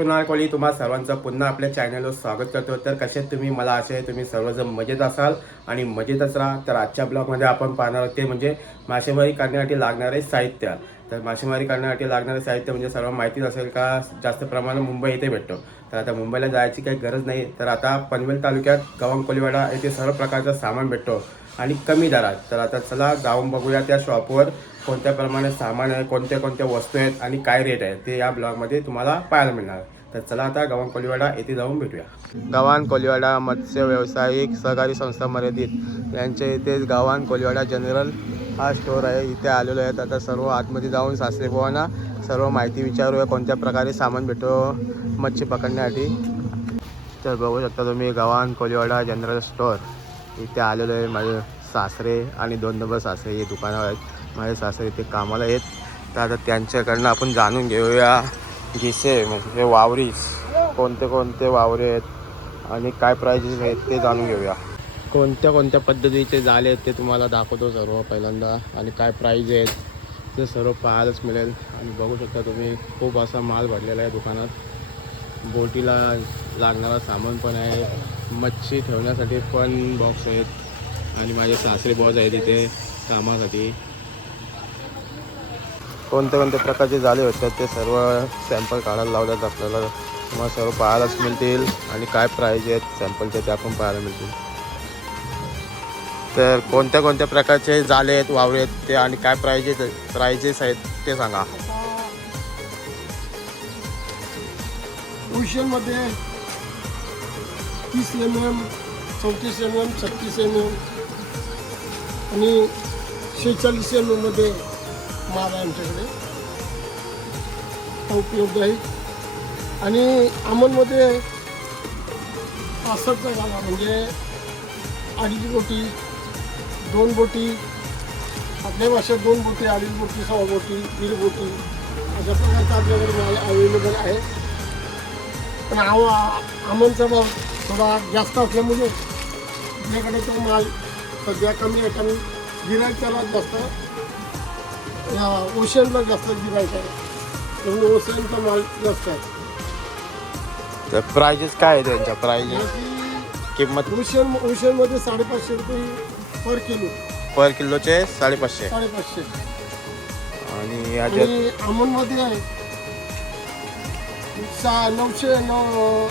नमस्कार कृणाल कोळी तुम्हा सर्वांचं पुन्हा आपल्या चॅनलवर स्वागत करतो तर कसे तुम्ही? मला असे तुम्ही सर्वजण मजेत असाल आणि मजेतच राहा. तर आजच्या ब्लॉगमध्ये आपण पाहणार आहोत ते म्हणजे मासेमारी करण्यासाठी लागणारे साहित्य. तर मासेमारी करण्यासाठी लागणारे साहित्य म्हणजे सर्व माहितीच असेल का? जास्त प्रमाणात मुंबई येथे भेटतो. तर आता मुंबईला जायची काही गरज नाही. तर आता पनवेल तालुक्यात गव्हाण कोलीवाडा येथे सर्व प्रकारचं सामान भेटतो. आणि कमी दरात. तर आता चला जाऊन बघूया त्या शॉपवर कोणत्या प्रमाणे सामान आहे कोणत्या कोणत्या वस्तू आहेत आणि काय रेट आहे ते या ब्लॉगमध्ये तुम्हाला पाहायला मिळणार. तर चला आता गव्हाण कोलीवाडा येथे जाऊन भेटूया. गव्हाण कोलीवाडा मत्स्य व्यावसायिक सहकारी संस्था मर्यादित. यांच्या इथे गव्हाण कोलीवाडा जनरल हा स्टोअर आहे. इथे आलेलो आहेत. आता सर्व आतमध्ये जाऊन सासरे सर्व माहिती विचारूया कोणत्या प्रकारे सामान भेटतो मच्छी पकडण्यासाठी. तर बघू शकता तुम्ही गव्हाण कोलीवाडा जनरल स्टोअर इथे आलेलो आहे माझे सासरे आणि दोन नंबर सासरे. हे दुकानावर आहेत. माझे सासरे इथे कामाला आहेत. तर आता त्यांच्याकडनं आपण जाणून घेऊया घिसे म्हणजे वावरीस कोणते कोणते वावरे आहेत आणि काय प्राइजेस आहेत ते जाणून घेऊया. कोणत्या कोणत्या पद्धतीचे झाले आहेत ते तुम्हाला दाखवतो सर्व पहिल्यांदा. आणि काय प्राईज आहेत ते सर्व पाहायलाच मिळेल. आणि बघू शकता तुम्ही खूप असा माल भरलेला आहे दुकानात. बोटीला लागणारा सामान पण आहे. मच्छी ठेवण्यासाठी पण बॉक्स आहेत. आणि माझे सासरे बॉस आहेत इथे कामासाठी. कोणत्या कोणत्या प्रकारचे जाळे होतात ते सर्व सॅम्पल काढायला लावल्यात आपल्याला. तुम्हाला सर्व पाहायलाच मिळतील. आणि काय प्राईज आहेत सॅम्पलचे ते आपण पाहायला मिळतील. तर कोणत्या कोणत्या प्रकारचे जाळे आहेत वावरे आहेत ते आणि काय प्राइजेस प्राइजेस आहेत ते सांगा. तीस एम एम चौतीस एम एम छत्तीस एम एम आणि शेहेचाळीस एम एममध्ये माल आहे आमच्याकडे. उपलब्ध आहे आणि अमलमध्ये पासष्टचा झाला म्हणजे अडीच बोटी दोन बोटी आपल्या भाषेत दोन बोटी अडीच बोटी सहा बोटी दीड बोटी अशा प्रकारचा आपल्याकडे माल अवेलेबल आहे. पण आव आमनचा भाव थोडा जास्त असल्यामुळे आपल्याकडे तो माल सध्या कमी आहे. कारण गिरायक त्याला जास्त ओशनला जास्त गिरायक आहे. त्यामुळे ओशनचा माल जास्त आहे. तर प्राइजेस काय आहे त्यांच्या प्राइजेस याची किंमत? ओशन ओशनमध्ये साडेपाचशे रुपये पर किलो. पर किलोचे साडेपाचशे. साडेपाचशे. आणि याच्यात? आणि आहे. सा नऊशे नऊ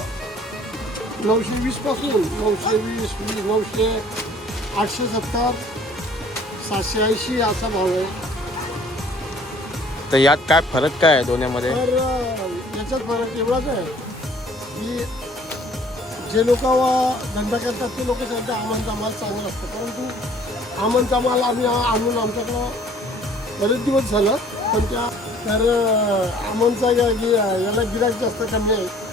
नऊशे वीसपासून नऊशे वीस वीस नऊशे आठशे सत्तर सातशे ऐंशी असा भाव आहे. तर यात काय फरक काय आहे दोन्हीमध्ये? तर अं, याच्यात फरक एवढाच आहे की जे लोक धंदा करतात ते लोक सांगतात आमनचा माल चांगला असतो. परंतु आमनचा माल आम्ही आ- आणून आमच्याकडं बरेच दिवस झालं पण त्या तर अं, आमनचा या- याला गिराक जास्त कमी आहे.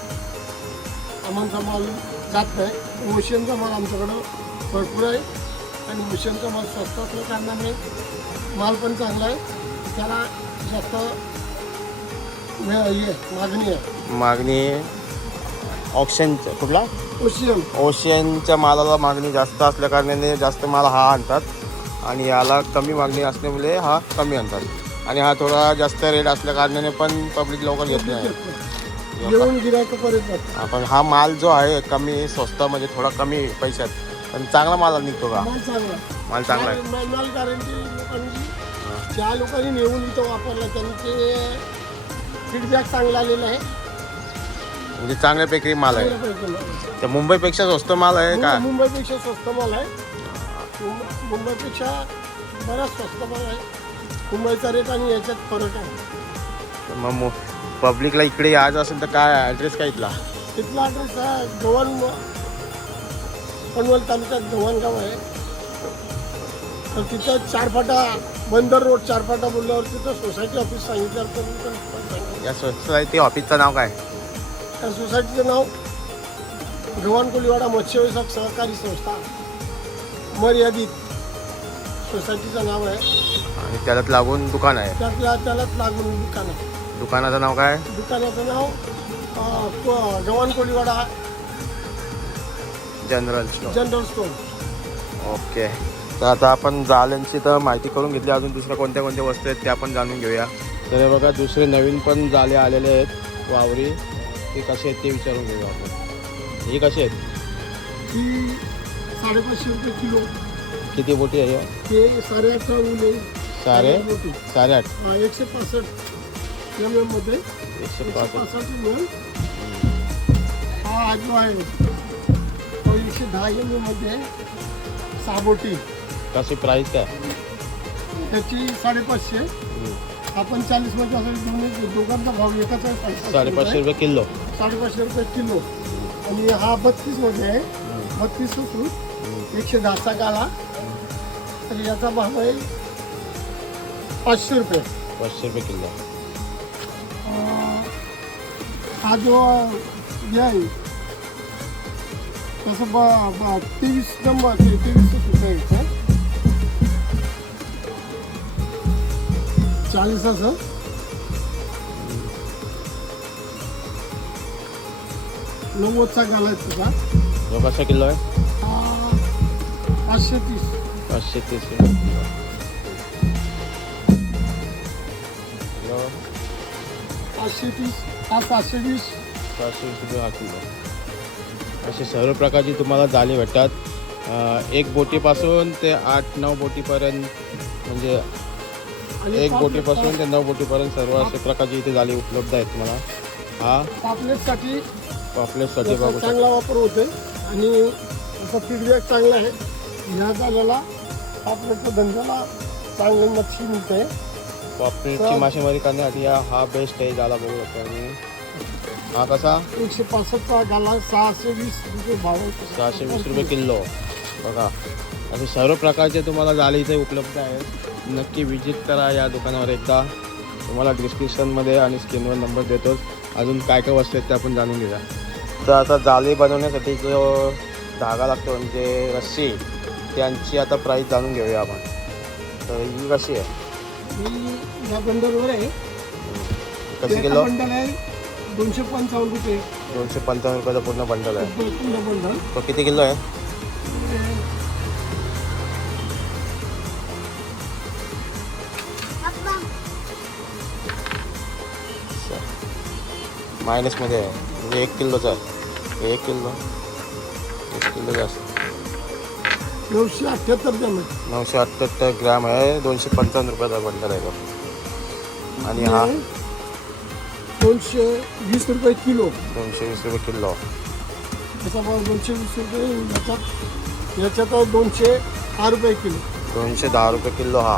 आमनचा माल जात नाही ओशियनचा माल आमच्याकडं भरपूर आहे. आणि ओशियनचा माल स्वस्त असल्या कारणाने माल पण चांगला आहे. त्याला जास्त मागणी आहे. मागणी ऑप्शन कुठला? ओशियन. ओशियनच्या मालाला मागणी जास्त असल्या कारणाने जास्त माल हा आणतात. आणि याला कमी मागणी असल्यामुळे हा कमी आणतात. आणि हा थोडा जास्त रेट असल्या कारणाने पण पब्लिक लवकर घेत नाही. येऊन गिरायक परत जात आपण हा माल जो आहे कमी स्वस्तामध्ये थोडा कमी पैशात. पण चांगला माल निघतो का? माल चांगला माल चांगला आहे. माल माल गॅरंटी लोकांची. ज्या लोकांनी नेऊन इथं वापरला त्यांचे फीडबॅक चांगला आलेला आहे. म्हणजे चांगल्यापैकी माल आहे. चांगल्यापैकी माल आहे. तर मुंबईपेक्षा स्वस्त माल आहे का? मुं- मुंबईपेक्षा स्वस्त माल आहे. मुं- मुंबईपेक्षा बराच स्वस्त माल आहे. मुंबईचा रेट आणि याच्यात फरक आहे. मग पब्लिकला इकडे यायचं असेल तर काय ॲड्रेस काय इथला? तिथला ॲड्रेस हा गव्हाण पनवेल तालुक्यात गव्हाणगाव आहे. तर तिथं चारफाटा बंदर रोड चारफाटा बोलल्यावर तिथं सोसायटी ऑफिस सांगितल्यावर सांगितलं. या सोसायटी ऑफिसचं नाव काय? त्या सोसायटीचं नाव गव्हाण कोलीवाडा मत्स्यव्यवसाय सहकारी संस्था मर्यादित सोसायटीचं नाव आहे. आणि त्यालाच लागून दुकान आहे. त्यातल्या त्यालाच लागून दुकान आहे. दुकानाचं नाव काय? दुकानाचं नाव अं, को- Gavhan Koliwada general store. General store. Okay. तर आता आपण जाल्यांची तर माहिती करून घेतली. अजून दुसऱ्या कोणत्या कोणत्या वस्तू आहेत त्या पण जाणून घेऊया. तर हे बघा दुसरे नवीन पण जाले आलेले आहेत. वावरी. ते कसे आहेत ते विचारून घेऊ आपण. हे कसे आहेत? ही साडेपाचशे रुपये किलो. किती बोटी आहे? ते साडे अठरा उले सारे मोठी. साडे आठ हा, एकशे पासष्ट. एम एममध्ये एकशे पासष्ट. एम हा जो आहे तो एकशे दहा एम एममध्ये सहा बोटी कशी प्राईस काय? त्याची साडेपाचशे. आपण चाळीसमध्ये असं दोन्ही दोघांचा भाव एकाच आहे साडेपाचशे साडेपाचशे रुपये किलो. साडेपाचशे रुपये किलो. आणि हा बत्तीसमध्ये आहे. बत्तीस सूट एकशे दहाचा गाला. तर याचा भाव आहे पाचशे रुपये. पाचशे रुपये किलो. हा जो हे आहे तसं ब ब- तेवीस नंबर तेवीस इथे. चाळीस असं? नव्वदचा गाला आहे तुझा तो कसा किलो आहे? हा पाचशे तीस. पाचशे तीस. किलो पाचशे तीस. हा सातशे वीस. पाचशे वीस रुपये हा किलो असे सर्व प्रकारची तुम्हाला जाळी भेटतात. एक बोटीपासून ते आठ नऊ बोटीपर्यंत म्हणजे एक बोटीपासून ते नऊ बोटीपर्यंत सर्व अशा प्रकारची इथे जाळी उपलब्ध आहेत तुम्हाला. हा? पापलेटसाठी पापलेटसाठी बघू चांगला वापर होते आणि याचा फीडबॅक चांगला आहे. ह्या झालेला पापलेटच्या धंद्याला चांगली मच्छी मिळते. पापलेटची मासेमारी करण्यासाठी हा हा बेस्ट आहे झाला बघू शकता आणि हा कसा? एकशे पासष्टचा गाला सहाशे वीस रुपये भाव आहे. सहाशे वीस रुपये किलो. बघा असे सर्व प्रकारचे तुम्हाला जाळे इथे उपलब्ध आहेत. नक्की विजिट करा या दुकानावर एकदा. तुम्हाला डिस्क्रिप्शनमध्ये आणि स्क्रीनवर नंबर देतोच अजून काय काय वस्तू आहेत ते आपण जाणून घेऊया. तर आता जाळी बनवण्यासाठी जो धागा लागतो म्हणजे रस्सी त्यांची आता प्राईस जाणून घेऊया आपण. तर ही कशी आहे? ही या बंडलवर आहे. कशी एका किलो? बंडल आहे दोनशे पंचावन्न रुपये. दोनशे पंचावन्न रुपयाचा पूर्ण बंडल आहे. पूर्ण बंडल तो किती किलो आहे? मायनसमध्ये आहे. म्हणजे एक किलोचा आहे. एक किलो. एक किलो जास्त. नऊशे अठ्ठ्याहत्तर ग्रॅम आहे नऊशे अठ्ठ्याहत्तर ग्रॅम आहे दोनशे पंचावन्न रुपयाचा बंडल आहे तो आणि हा दोनशे वीस रुपये किलो. दोनशे वीस रुपये किलो. त्याचा भाव दोनशे वीस रुपये याच्यात याच्यात दोनशे दहा रुपये किलो. दोनशे दहा रुपये किलो हा.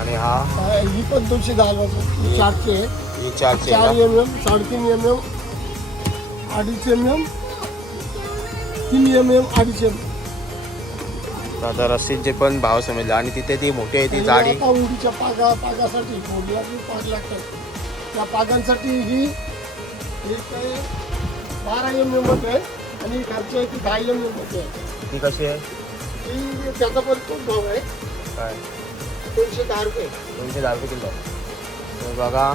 आणि हा? हा, पण दोनशे दहा रुपये. चारशे आहे. ही चारशे चार एम एम साडेतीन एम एम अडीच एम एम तीन एम एम अडीच एम आता रस्सीचे पण भाव समजले. आणि तिथे ती मोठी आहे ती जाडी. आता उडीच्या पागा पागासाठी मोडीला बी पाग लागतात त्या पागांसाठी ही एक आहे बारा एम एम आहे आणि खालची आहे ती दहा एम एम आहे. ती कशी आहे? ती त्याचा पण तोच भाव आहे. काय? दोनशे दहा रुपये. दोनशे दहा रुपये किलो. तर बघा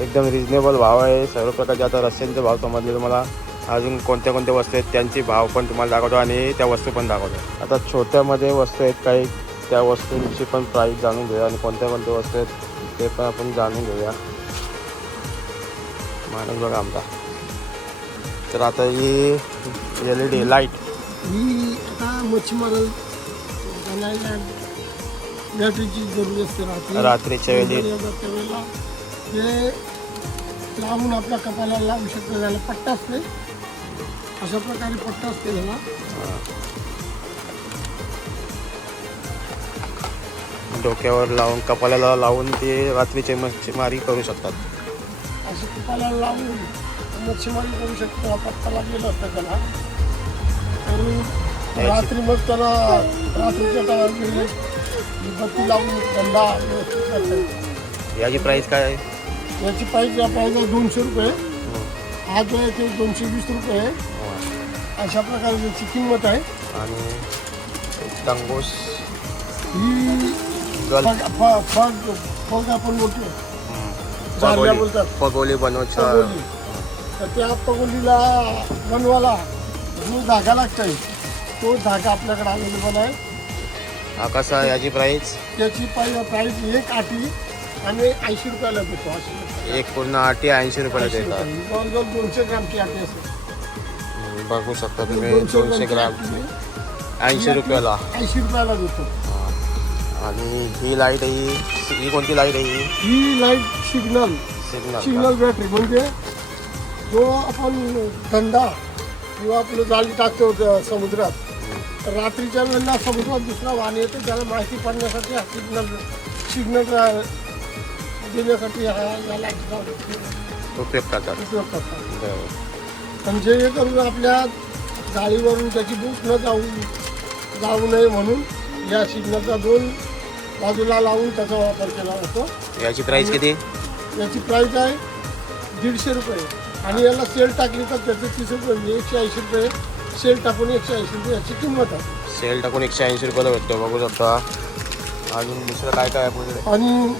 एकदम रिजनेबल भाव आहे. सर्व प्रकारचे आता रस्त्यांचे भाव समजले तुम्हाला. अजून कोणत्या कोणत्या वस्तू आहेत त्यांचे भाव पण तुम्हाला दाखवतो आणि त्या वस्तू पण दाखवतो. आता छोट्यामध्ये वस्तू आहेत काही त्या वस्तूंची पण प्राईस जाणून घेऊया आणि कोणत्या कोणत्या वस्तू आहेत ते पण आपण जाणून घेऊया. माणूस बघा आमचा. तर आता ही एल ई डी लाइट ही आता मच्छीमाराला बॅटरीची जरुरी असते रात्री. रात्रीच्या वेळी. ते लावून आपल्या कपाला लावू शकतो त्याला पट्टा असते. अशा प्रकारे पट्टा असते त्याला डोक्यावर लावून कपाल्याला लावून ते रात्रीची मच्छीमारी करू शकतात. असे कपाला लावून मच्छीमारी करू शकतो. हा पट्टा लागलेला असतो त्याला. आणि रात्री मग त्याला रात्रीच्या टायमाला बत्ती लावून धंदा व्यवस्थित याची प्राईस काय आहे? याची प्राईस या प्राईस आहे दोनशे रुपये. हा जो आहे ते दोनशे वीस रुपये आहे. अशा प्रकारे याची किंमत आहे. आणि टंगोस ही गल फग फ- फग फग आपण बोलतो जारल्या बोलतात. पगोली बनवचा पगोली. तर त्या पगोलीला बनवायला जो धागा लागतोय तो धागा आपल्याकडे अवेलेबल आहे. हा कसा याची प्राईस त्याची प्राईस प्राईस एक आठी आणि ऐंशी रुपयाला देतो. अशी एक पूर्ण आटी ऐंशी रुपयाला देतात. जवळजवळ दोनशे ग्रामची आटी असते हम्म, बघू शकता तुम्ही दोनशे ग्राम ऐंशी रुपयाला ऐंशी रुपयाला देतो। हा. आणि ही लाईट आहे ही ही कोणती लाईट आहे ही light signal. Signal signal battery म्हणजे जो आपण धंदा किंवा आपलं जाळी टाकतो समुद्रात। तर रात्रीच्या वेळेला समुद्रात दुसरा वाहन येतो त्याला माहिती पडण्यासाठी हा सिग्नल सिग्नल देण्यासाठी हा या लाईटचा उपयोग करतात उपयोग करतात बरं. आणि जेणेकरून आपल्या जाळीवरून त्याची बूट न जाऊ जाऊ नये म्हणून या सिग्नलचा दोन बाजूला लावून त्याचा वापर केला जातो याची प्राइस किती? याची प्राईस आहे दीडशे रुपये. आणि याला सेल टाकली तर त्याचे तीस रुपये म्हणजे एकशे ऐंशी रुपये. सेल टाकून एकशे ऐंशी रुपये याची किंमत आहे. सेल टाकून एकशे ऐंशी रुपयाला भेटतो बघू शकता. अजून दुसरं काय काय आहे आणि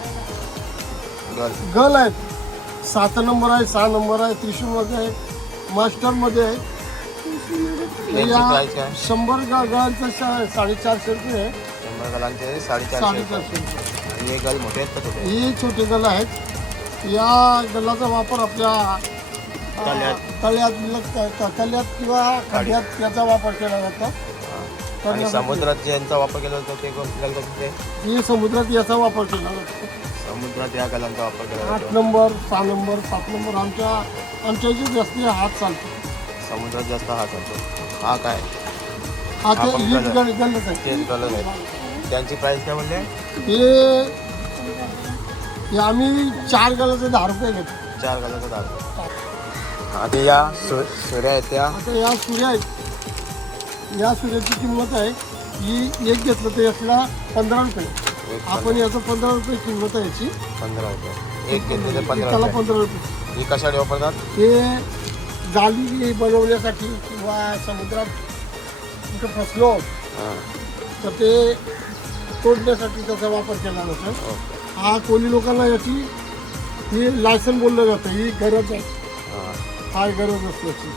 गल गल आहेत. सात नंबर आहे सहा नंबर आहे त्रिशूलमध्ये आहे. मास्टरमध्ये आहे यांची या प्राइस काय शंभर गळांचं सा- साडेचारशे रुपये आहे. शंभर गलांचे साडेचारशे रुपये. साडेचारशे रुपये. आणि हे गल मोठे आहेत का छोटे? हे छोटे गल आहेत. या गलाचा वापर आपल्या अ, तळ्यात. तळ्यात त- त- तळ्यात किंवा खड्यात याचा वापर केला जातो. आणि करण्यासाठी- समुद्रात ज्यांचा वापर केला जातो ते गल हे समुद्रात याचा वापर केला जातो. समुद्रात या गलांचा वापर केला आठ जातो. नंबर सहा नंबर सात नंबर आमच्या आमच्या जास्त हात चालतो. समुद्रात जास्त हा चालतो. हा काय? हा ते आपण हीच कलर. गल गलच आहे. तेच कलर आहे. त्यांची प्राइस काय म्हणले? हे हे आम्ही चार गलाचे दहा रुपये घेतो. चार गलाचा दार आणि या सु- सुऱ्या आहेत त्या. आता या सूर्या आहेत. या सूर्याची किंमत आहे ही एक घेतलं तर यातला पंधरा रुपये. एक आपण याचं पंधरा रुपये किंमत आहे याची. पंधरा रुपये. एक पंधरा त्याला रुपये. पंधरा रुपये. ही कशासाठी वापरतात? हे जाळी बनवण्यासाठी किंवा समुद्रात कुठं फसलो हां. तर ते तोडण्यासाठी त्याचा वापर केला जातो. ओके हा कोणी लोकांना याची ही लायसन बोललं जातं. ही गरज आहे. हां. हा गरज असल्याची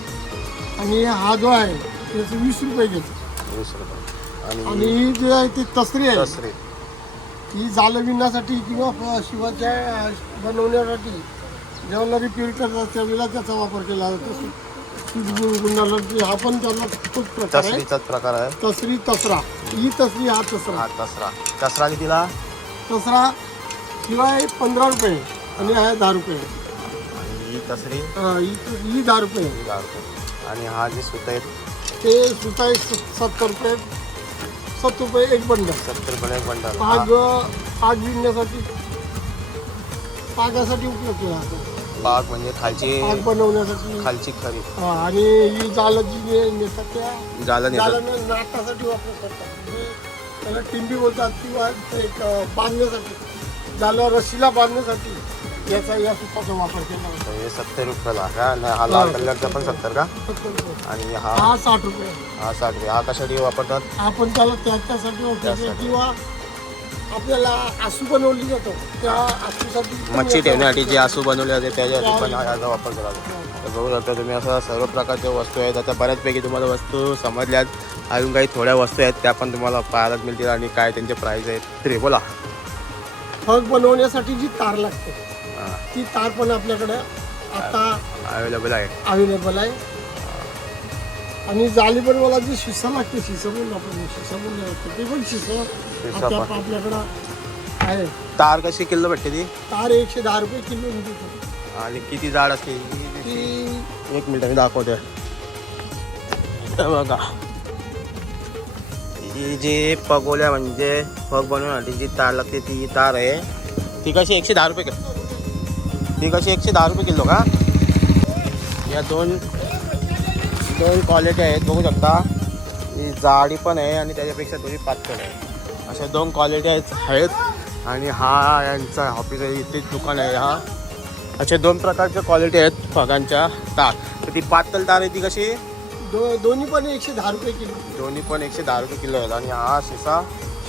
आणि हा जो आहे त्याचे वीस रुपये घेतो. वीस रुपये. आणि आणि ही जी आहे ती तसरी आहे. दसरे ही जालं विणण्यासाठी किंवा शिवाच्या बनवण्यासाठी जेव्हा रिपेअर करतात त्यावेळेला त्याचा वापर केला जातो. हा पण त्याला खूप प्रकार आहे. तसरीचाच प्रकार आहे. तसरी तसरा. ही तसरी हा तसरा. हा तसरा. तसरा कितीला? तसरा शिवाय पंधरा रुपये आणि हा दहा रुपये. आणि ही तसरी? हा, ही ही दहा रुपये. ही दहा रुपये. आणि हा जे सुत आहेत? ते सुद्धा एक सत्तर रुपये. सत्तर रुपये एक बंडल. सत्तर रुपये एक बंडल. पाग पाग विणण्यासाठी पागासाठी उपयोग केला जातो. बाग म्हणजे खालची पाग बनवण्यासाठी. खालची खरी. हा, आणि ही जालं जी ने- नेतात त्या जालं नाटासाठी वापर करतात म्हणजे त्याला टिंबी बोलतात किंवा एक अं, बांधण्यासाठी. जालं रस्सीला बांधण्यासाठी. याचा या वापर केला हे सत्तर रुपयाला. का आणि हा लाल कलरचा पण सत्तर का. आणि हा हा साठ रुपये. हा साठ रुपये. हा कशासाठी वापरतात? आपण त्याला त्याच्यासाठी वापरतो. त्यासाठी. किंवा आपल्याला आसू बनवली जातो. त्या आसूसाठी मच्छी ठेवण्यासाठी जे आसू बनवले जाते त्याच्यासाठी पण हा याचा वापर केला जातो. तर बघू शकता तुम्ही असं सर्व प्रकारच्या वस्तू आहेत. आता बऱ्याचपैकी तुम्हाला वस्तू समजल्यात. अजून काही थोड्या वस्तू आहेत त्या पण तुम्हाला पाहायला मिळतील. आणि काय त्यांचे प्राईस आहेत तरी बोला. फग बनवण्यासाठी जी तार लागते. ती तार पण आपल्याकडे आता अवेलेबल आहे. अवेलेबल आहे. आणि जाली बनवायला जी शिसा लागते शिसा बोललो आपण शिसा जातं ते पण शिसा आता पण. आपल्याकडं आहे. तार कशी किलो भेटते ती? तार एकशे दहा रुपये किलो आणि किती जाड असते? ती एक मिनिट मी दाखवते. हे बघा. ही जी पगोल्या म्हणजे फग बनवण्यासाठी जी तार लागते ती तार आहे. ती कशी एकशे दहा रुपये किलो? ती कशी एकशे दहा रुपये किलो का? या दोन दोन क्वालिटी आहेत बघू शकता. ही जाडी पण आहे आणि त्याच्यापेक्षा थोडी पातळ आहे. अशा दोन क्वालिटी आहेत आणि हा यांचा ऑफिस आहे इथे दुकान आहे हा. अशा दोन प्रकारच्या क्वालिटी आहेत फगांच्या तार. तर ती पातळ तार आहे ती कशी? दो दोन्ही पण एकशे दहा रुपये किलो. दोन्ही पण एकशे दहा रुपये किलो आहेत. आणि हा शिसा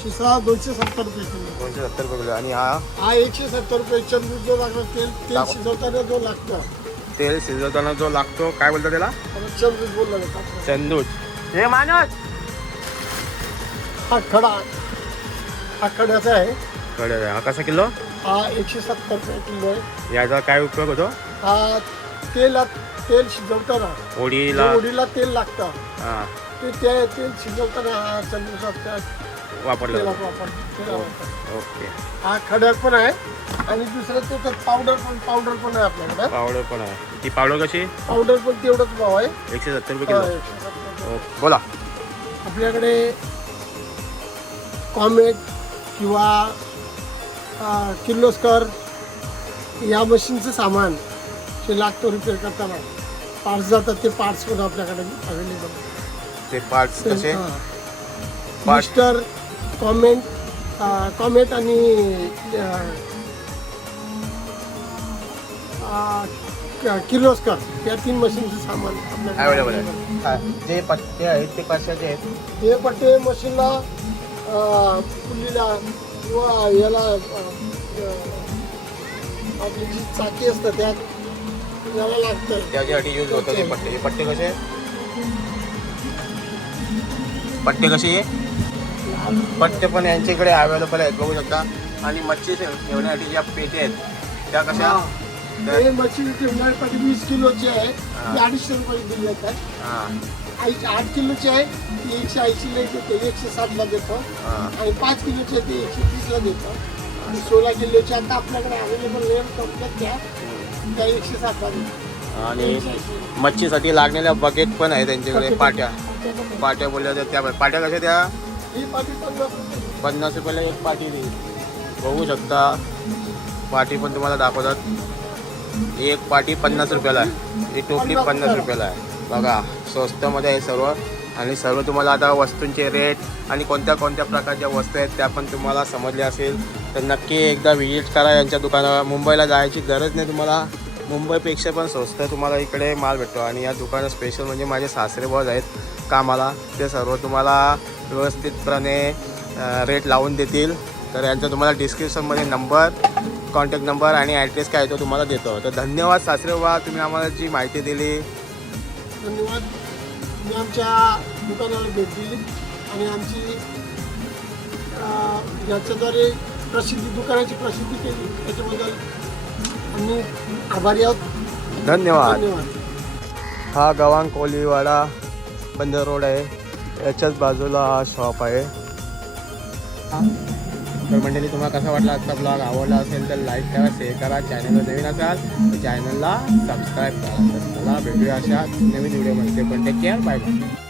शिसा दोनशे सत्तर रुपये किलो. दोनशे सत्तर रुपये किलो. आणि हा? हा एकशे सत्तर रुपये चंद्र जो लागतो तेल तेल दाखव. शिजवताना जो लागतो. तेल शिजवताना जो लागतो काय बोलतो त्याला? चंद्र बोलला चंदूट हे मानस हा खडा. हा खड्याचा आहे. आहे. हा कसा किलो? हा एकशे सत्तर रुपये किलो आहे. याचा काय उपयोग होतो? हा तेलात तेल शिजवताना. होडीला ओढीला तेल लागतं. हा. ते ते तेल शिजवताना हा चंद्रसात वापरलं तेलात जातं. वापर ओके. हा खडक पण आहे आणि दुसरं त्याच्यात पावडर पण पावडर पण आहे आपल्याकडे. पावडर पण आहे. ती पावडर कशी? पावडर पण तेवढंच भाव आहे. एकशे सत्तर रुपये हा, किलो. ओके बोला. आपल्याकडे कॉमेट किंवा अ, किर्लोस्कर या मशीनचं सामान जे लागतं रिपेअर करताना पार्ट्स जातात ते पार्ट्स पण आपल्याकडे अवेलेबल ते पार्ट्स कसे. मिस्टर कॉमेंट कॉमेट आणि अ, अ, किर्लोस्कर या तीन मशीनचं सामान अवेलेबल आहे. आहे. हा, जे पट्टे आहेत ते कशाचे आहेत? हे पट्टे मशीनला अ, पुलीला किंवा याला अ, अ, आपली जी चाकी असतं त्यात याला लागतं. त्याच्यासाठी यूज होतं ते पट्टे. हे पट्टे कसे पट्टे कसे पट्टे पण यांच्याकडे अवेलेबल आहेत बघू शकता. आणि मच्छी ठेव- ठेवण्यासाठी ज्या पेटी आहेत त्या कशा? हे. मशीन ठेवण्यासाठी वीस किलोची आहे. ती अडीचशे रुपये दिली जातात हां. आठ किलोची आहे ती एकशे ऐंशीला देतो एकशे साठला देतो. आणि पाच किलोची आहे ती एकशे तीसला देतो. आणि सोळा किलोची आता आपल्याकडे अवेलेबल रेट कंप्लेट त्या त्या एकशे साठला देतो. आणि. मच्छीसाठी लागलेल्या बकेट पण आहे त्यांच्याकडे पाट्या. पाट्या बोलल्या त्या पाट्या कशा त्या? ही पाटी पन्नास पन्नास रुपयाला एक पाटी देईल बघू शकता पाटी पण तुम्हाला दाखवतात. एक पाटी पन्नास रुपयाला आहे. ही टोपली पन्नास पन्नास रुपयाला. रुपयाला आहे. बघा स्वस्तमध्ये आहे सर्व. आणि सर्व तुम्हाला आता वस्तूंचे रेट आणि कोणत्या कोणत्या प्रकारच्या वस्तू आहेत त्या पण तुम्हाला समजल्या असेल. तर नक्की एकदा व्हिजिट करा यांच्या दुकानावर. मुंबईला जायची गरज नाही तुम्हाला. मुंबईपेक्षा पण स्वस्त तुम्हाला इकडे माल भेटतो. आणि या दुकानात स्पेशल म्हणजे माझे सासरे बॉज आहेत कामाला. ते सर्व तुम्हाला व्यवस्थितपणे रेट लावून देतील. तर यांचा तुम्हाला डिस्क्रिप्शनमध्ये नंबर कॉन्टॅक्ट नंबर आणि ॲड्रेस काय आहे तो तुम्हाला देतो. तर धन्यवाद सासरे बाबा तुम्ही आम्हाला जी माहिती दिली. धन्यवाद. मी आमच्या दुकानाला भेट दिली. आणि आमची याच्याद्वारे प्रसिद्धी दुकानाची प्रसिद्धी केली. त्याच्याबद्दल आम्ही आभारी आहोत. धन्यवाद. हा गवांग कोलीवाडा बंदर रोड आहे. याच्याच बाजूला हा शॉप आहे. तर मंडळी तुम्हाला कसा वाटला आजचा ब्लॉग आवडला असेल तर लाईक करा शेअर करा. चॅनलवर नवीन असाल तर चॅनलला सबस्क्राईब करा. तर चला भेटूया अशा नवीन व्हिडिओमध्ये पण टेक केअर बाय बाय